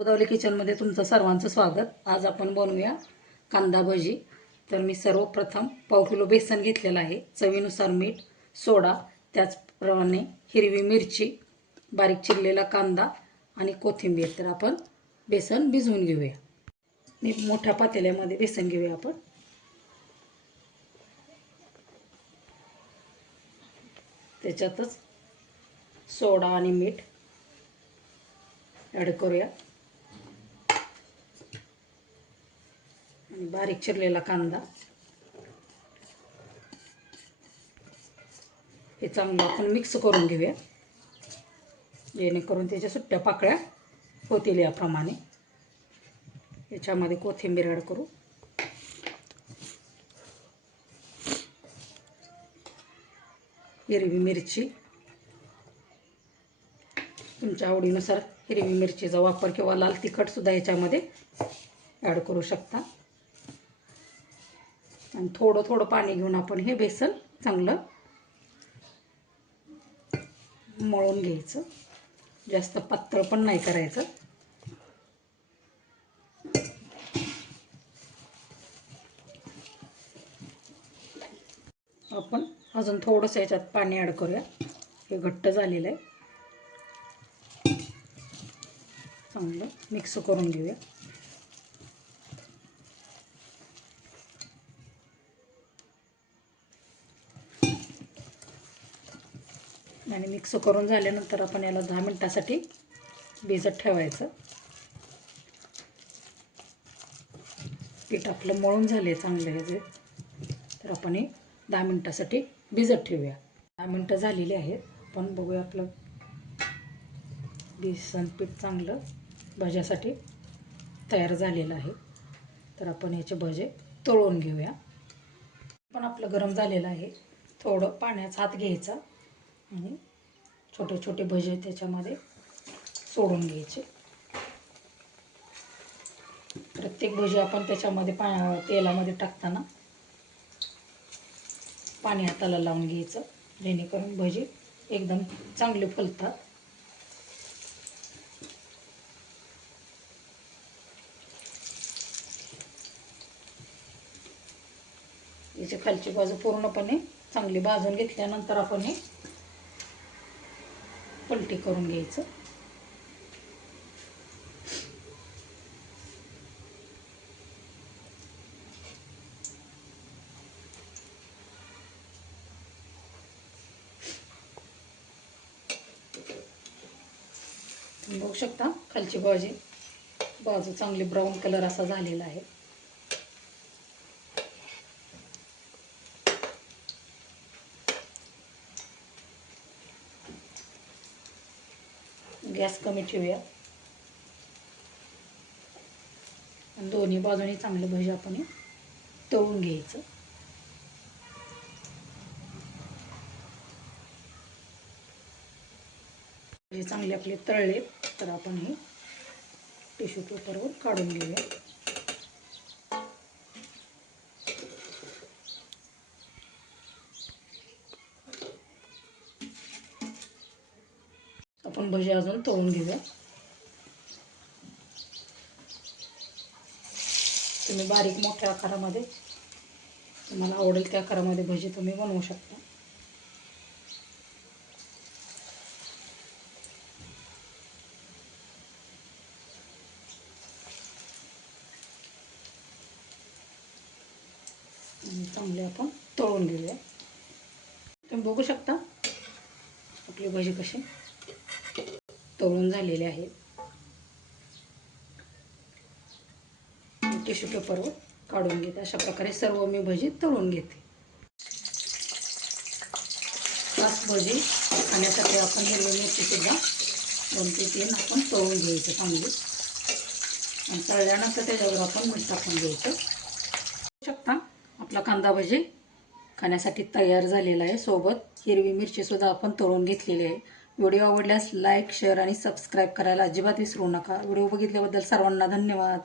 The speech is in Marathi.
गोदावरी किचनमध्ये तुमचं सर्वांचं स्वागत। आज आपण बनवूया कांदा भजी। तर मी सर्वप्रथम पाव किलो बेसन घेतलेलं आहे, चवीनुसार मीठ, सोडा, त्याचप्रमाणे हिरवी मिरची, बारीक चिरलेला कांदा आणि कोथिंबीर। तर आपण बेसन भिजवून घेऊया। मी मोठ्या पातेल्यामध्ये बेसन घेऊया आपण। त्याच्यातच सोडा आणि मीठ ॲड करूया आणि बारीक चिरलेला कांदा। हे चांगलं आपण मिक्स करून घेऊया, जेणेकरून त्याच्या सुट्ट्या पाकळ्या होतील। याप्रमाणे याच्यामध्ये कोथिंबीर ॲड करू, हिरवी मिरची, तुमच्या आवडीनुसार हिरवी मिरचीचा वापर किंवा लाल तिखट सुद्धा याच्यामध्ये ॲड करू शकता। आणि थोडं थोडं पाणी घेऊन आपण हे बेसन चांगलं मळून घ्यायचं, जास्त पातळ पण नाही करायचं। आपण अजून थोडंसं याच्यात पाणी ॲड करूया, हे घट्ट झालेलं आहे। चांगलं मिक्स करून घेऊया। आणि मिक्स करून झाल्यानंतर आपण याला 10 मिनिटांसाठी भिजत ठेवायचं। पीठ आपलं मळून झाले चांगलं ह्याचे, तर आपण हे 10 मिनिटांसाठी भिजत ठेवूया। 10 मिनिटं झालेली आहेत। आपण बघूया आपलं बेसन पीठ चांगलं भज्यासाठी तयार झालेलं आहे। तर आपण याचे भजे तळून घेऊया। पण आपलं गरम झालेलं आहे, थोडं पाण्याचा हात घ्यायचा आणि छोटे छोटे भजे त्याच्यामध्ये सोडून घ्यायचे। प्रत्येक भजी आपण त्याच्यामध्ये तेलामध्ये टाकताना पाणी हाताला लावून घ्यायचं, जेणेकरून भजी एकदम चांगले फुलतात। याची खालची बाजू पूर्णपणे चांगली भाजून घेतल्यानंतर आपण हे पलटी करून घ्यायचं। बघू शकता खालची बाजू चांगली ब्राऊन कलर असा झालेला आहे। गॅस कमी ठेवूया आणि दोन्ही बाजूनी चांगले भजी आपण तळून घ्यायचं। हे चांगले आपले तळले तर आपण हे टिश्यू पेपरवर काढून घेऊया। आपण भजी अजून तळून घेऊया। तुम्ही बारीक मोठ्या आकारामध्ये तुम्हाला आवडेल त्या आकारामध्ये भजी तुम्ही बनवू शकता। चांगले आपण तळून घेऊया। तुम्ही बघू शकता आपली भजी कशी तळून झालेली आहे। टिश्यू पेपरवर काढून घेते। अशा प्रकारे सर्व मी भजी तळून घेते। खास भजी खाण्यासाठी आपण हिरवी मिरची सुद्धा 2 ते 3 आपण तळून घ्यायचं चांगली, आणि तळल्यानंतर त्याच्यावर आपण मीठ टाकून घ्यायचं। बघू शकता आपला कांदा भजी खाण्यासाठी तयार झालेला आहे। सोबत हिरवी मिरची सुद्धा आपण तळून घेतलेली आहे। व्हिडिओ आवडल्यास लाईक, शेअर आणि सबस्क्राईब करायला अजिबात विसरू नका। व्हिडिओ बघितल्याबद्दल सर्वांना धन्यवाद।